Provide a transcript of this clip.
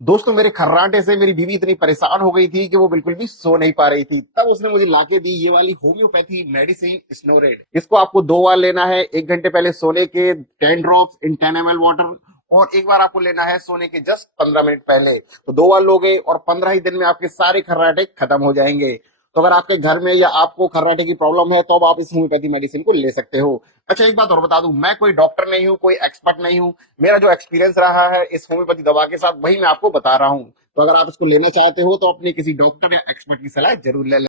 दोस्तों, मेरे खर्राटे से मेरी बीवी इतनी परेशान हो गई थी कि वो बिल्कुल भी सो नहीं पा रही थी। तब उसने मुझे लाके दी ये वाली होम्योपैथी मेडिसिन स्नोरेड। इसको आपको 2 बार लेना है, 1 घंटे पहले सोने के 10 ड्रॉप्स इन 10 ml वाटर, और एक बार आपको लेना है सोने के जस्ट 15 मिनट पहले। तो 2 बार लोगे और 15 ही दिन में आपके सारे खर्राटे खत्म हो जाएंगे। तो अगर आपके घर में या आपको खर्राटे की प्रॉब्लम है तो अब आप इस होम्योपैथी मेडिसिन को ले सकते हो। अच्छा, एक बात और बता दूं, मैं कोई डॉक्टर नहीं हूँ, कोई एक्सपर्ट नहीं हूँ। मेरा जो एक्सपीरियंस रहा है इस होम्योपैथी दवा के साथ, वही मैं आपको बता रहा हूँ। तो अगर आप इसको लेना चाहते हो तो अपने किसी डॉक्टर या एक्सपर्ट की सलाह जरूर ले लें।